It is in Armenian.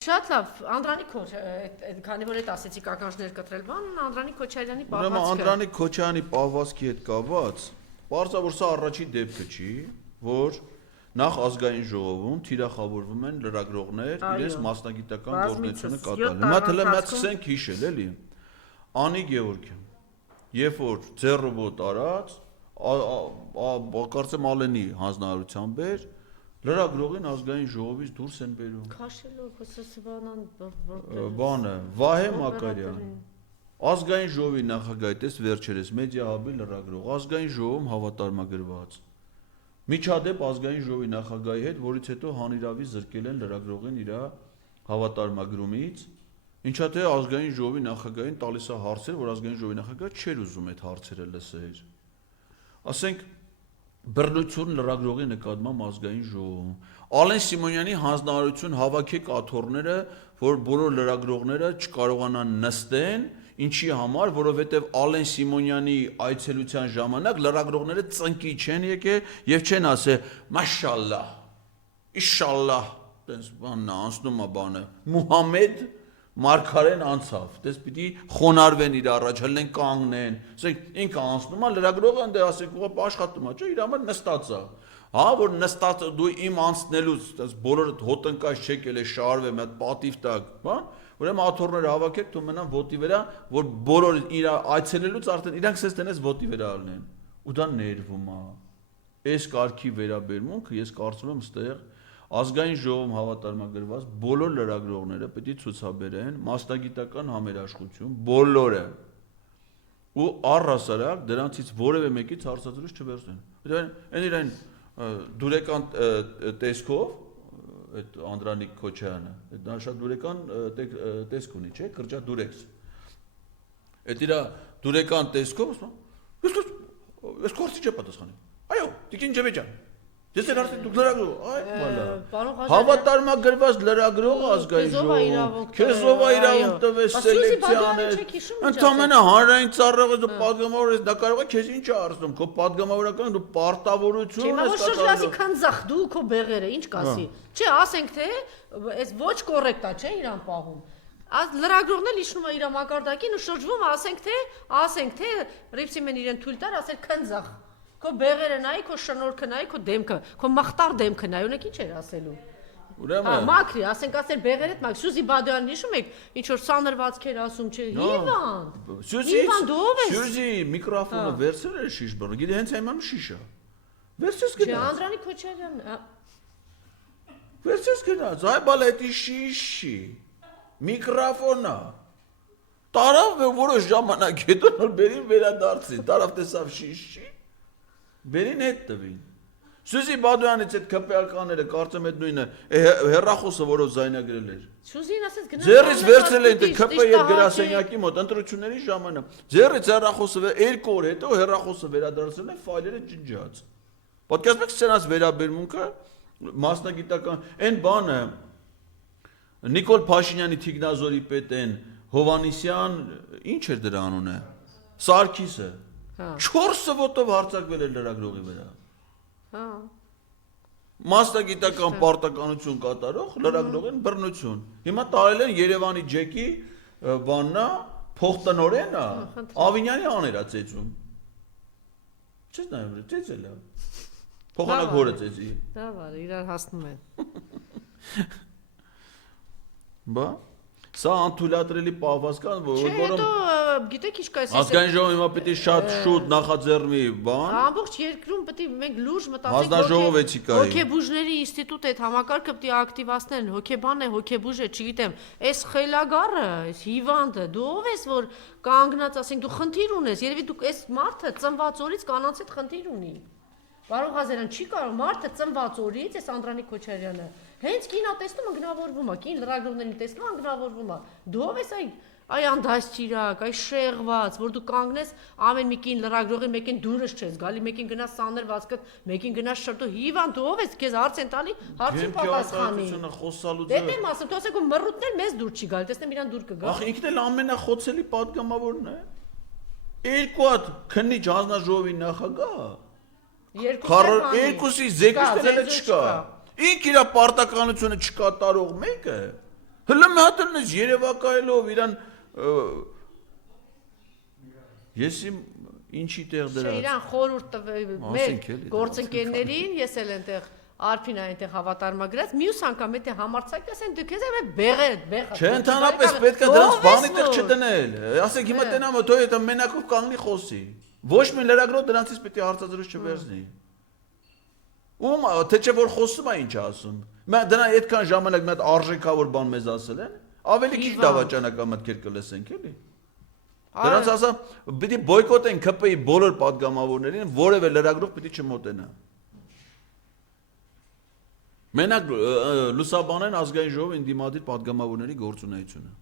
Շատ լավ, Անդրանիկ քանի որ այդ ասեցիք ականջներ կտրել բան, Անդրանիկ Քոչարյանի Ուրեմն Անդրանիկ Քոչարյանի պահվածքի հետ կապված, բարձր որ սա առաջի դեպքը չի, որ նախ ազգային ժողովում թիրախավորվում են լրագրողներ իրենց մասնագիտական գործունեությունը կատարել։ Հիմա թելը մեծ սկսենք հիշել, էլի։ Անի Գևորգյան, երբ որ ձեռոբոտ արած, կարծեմ Ալենի հանձնարարությամբ էր, լրագրողին ազգային ժողովից դուրս են բերում։ Քաշելով հսսվանան բանը Վահե Մակարյան ազգային ժողովի նախագահի տես վերջերս մեդիա հաբի լրագրող ազգային ժողովում հավատարմագրված միջադեպ ազգային ժողովի նախագահի հետ, որից հետո հանիրավի զրկել են լրագրողին իր հավատարմագրումից, ինչա թե ազգային ժողովի նախագահին տալիս է հարցեր, որ ազգային ժողովի նախագահը չէր ուզում այդ հարցերը լսել։ Ասենք բռնություն լրագրողի նկատմամբ ազգային ժողովում Ալեն Սիմոնյանի հանձնարարություն հավաքեք աթոռները, որ բոլոր լրագրողները չկարողանան նստեն, ինչի համար, որովհետև Ալեն Սիմոնյանի այցելության ժամանակ լրագրողները ծնկի չեն եկել եւ չեն ասել մաշալլահ, իշալլահ, տես բանն անցնում է բանը, Մուհամեդ Մարգարեն անցավ, դες պիտի խոնարհվեն իր առաջ, հլնեն կանգնեն, ասենք ինքը անցնում է լրագրողը ընդ ասենք ուղղակի աշխատում է, չէ, իր համար նստած է։ Հա, որ նստած դու իմ անցնելուց, դες բոլորը հոտնկած չեք ելե շարվեմ, այդ պատիվ տակ, բան, ուրեմն աթոռները հավաքեք, դու մնան ոտի վրա, որ բոլորը իր այցելելուց արդեն իրանք սենց տենես ոտի վրա ալնեն։ Ու դա ներվում է։ Այս կարգի վերաբերմունքը ես կարծում եմ ստեղ ազգային ժողովում հավատարմագրված բոլոր լրագրողները պետք է ցուցաբերեն մասնագիտական համերաշխություն բոլորը ու առհասարակ դրանցից որևէ մեկից հարցազրույց չվերցնեն։ Այն իրեն դուրեկան տեսքով այդ Անդրանիկ Քոչարյանը, դա շատ դուրեկան տեսք ունի, չէ՞, կրճատ դուրեքս։ Այդ իր դուրեկան տեսքով ասում, ես կորցի չեմ պատասխանի։ Այո, տիկին Ջևեջան։ Ես էլ արդեն դուք լրագրող, այ վալա։ Հավատարմագրված լրագրող ազգային ժողով, քեզով իրավունք տվես սելեկցիան է։ Ընդամենը հանրային ծառայողը դու падգամավոր ես, դա կարող է քեզ ինչ արծում, քո падգամավորական դու պարտավորություն ես կատարում։ Քանզախ դու քո բեղերը ինչ կասի։ Չէ, ասենք թե այս ոչ կոռեկտ է, չէ, իրան պահում։ Լրագրողն էլ իջնում է իր մակարդակին ու շրջվում, ասենք թե Ռիփսիմեն իրեն թույլ տար, ասել քնձախ։ Քո բեղերը նայի, քո շնորհքը նայի, քո դեմքը, քո մախտար դեմքը նայի, ունեք ինչ էր ասելու։ Ուրեմն մաքրի, ասենք ասել բեղերդ մաքրի, Սյուզի Բադոյանն հիշում եք, ինչ որ սանրվածքեր ասում չէ, հիվանդ։ Հիվանդ ով ես։ Սյուզի միկրոֆոնը վերցրել էր շիշ բռնի, գիտի հենց այման շիշա։ Վերցես գնաց։ Չէ, Անդրանիկ Քոչարյանն։ Վերցես գնաց, այ բալետի շիշի։ Միկրոֆոնը։ Տարավ որոշ ժամանակ հետո նոր բերին վերադարձի, տարավ տեսավ շիշի։ Բերին հետ տվին։ Սյուզի Բադոյանից այդ քպեականները կարծեմ այդ նույնը հերրախոսը որով զայնագրել էր։ Սյուզին ասեց գնաց։ Ձեռից վերցրել են քպ եւ գրասենյակի մոտ ընտրությունների ժամանակ։ Ձեռից հերրախոսը 2 օր հետո հերրախոսը վերադարձել են ֆայլերը ջնջած։ Պատկերացնեք սենաս վերաբերմունքը մասնագիտական այն բանը Նիկոլ Փաշինյանի Թիգնազորի պետեն Հովանիսյան ինչ էր դրա անունը։ Սարգիսը 4 ոտով հարձակվել էր լրագրողի վրա։ Հա։ Մասնագիտական պարտականություն կատարող լրագրողին բռնություն։ Հիմա տարել են Երևանի ջեկի բաննա փոխտնօրենը Ավինյանի աներա ծեծում։ Չես նայում, ծեծել է։ Փոխանակ հորը ծեծի։ Դա վար, իրար հասնում են։ Բա Սա անթույլատրելի պահվածքան, որոնք հետո գիտեք ինչ կա, ազգային ժողովը հիմա պետք է շատ շուտ նախաձեռնի բան։ Ամբողջ երկրում պետք է մենք լուրջ մտածենք հանձնաժողովեցի կայի։ Հոգեբուժների ինստիտուտ այդ համակարգը պետք է ակտիվացնել, հոգեբան է, հոգեբուժ է, չգիտեմ, այս խելագարը, այս հիվանդը, դու ով ես որ կանգնած, ասենք դու խնդիր ունես, երևի դու այս մարդը ծնված օրից կանանց հետ խնդիր ունի։ Վարող Ղազարյան չի կարող մարդը ծնված օրից այս Անդրանիկ Քոչարյանը հենց կինա տեսնում անգնավորվում է, կին լրագրողներին տեսնում անգնավորվում է։ Դու ով ես այ անդաստիրակ, այ շեղված, որ դու կանգնես ամեն մի կին լրագրողի մեկին դուրս չես գալի, մեկին գնաս սանրվածքը, մեկին գնաս շրտու հիվանդ, դու ով ես, քեզ հարց են տալի, հարցին պատասխանի։ Դե դեմ ասում, դու ասեք ու մռութներ մեզ դուր չի գալի, տեսնեմ իրան դուր կգա։ Ախ ինքն էլ ամենախոցելի պատգամավորն է։ Երկու հատ քննիչ հանձնաժողովի նախագահ։ Երկուսի զեկույցները չկա։ Ինք իր պարտականությունը չկատարող մեկը Հələ մի հատ լնես երևակայելով իրան ես իմ ինչի տեղ դրած։ Իրան խորհուրդ տվել մեր գործընկերներին, ես էլ այնտեղ Արփին այնտեղ հավատարմագրած, մյուս անգամ եթե համարցակ ասեն դուք ես այլ բեղը։ Չէ, ընդհանրապես պետք է դրանց բանի տեղ չդնել։ Ասեք հիմա տենամ թո եթե մենակով կանգնի խոսի։ Ոչ մի լրագրող դրանցից պետք է հարցազրույց չվերցնի։ Ում թե չէ որ խոսում է ինչ ասում։ Մենք դրա այդքան ժամանակ մի հատ արժեքավոր բան մեզ ասել են, ավելի քիչ դավաճանական մտքեր կլսենք էլի։ Դրանց ասա պիտի բոյկոտեն ԿՊ-ի բոլոր падգամավորներին, որևէ լրագրող պիտի չմոտենա։ Մենակ լուսաբանեն ազգային ժողովի ընդդիմադիր падգամավորների գործունեությունը։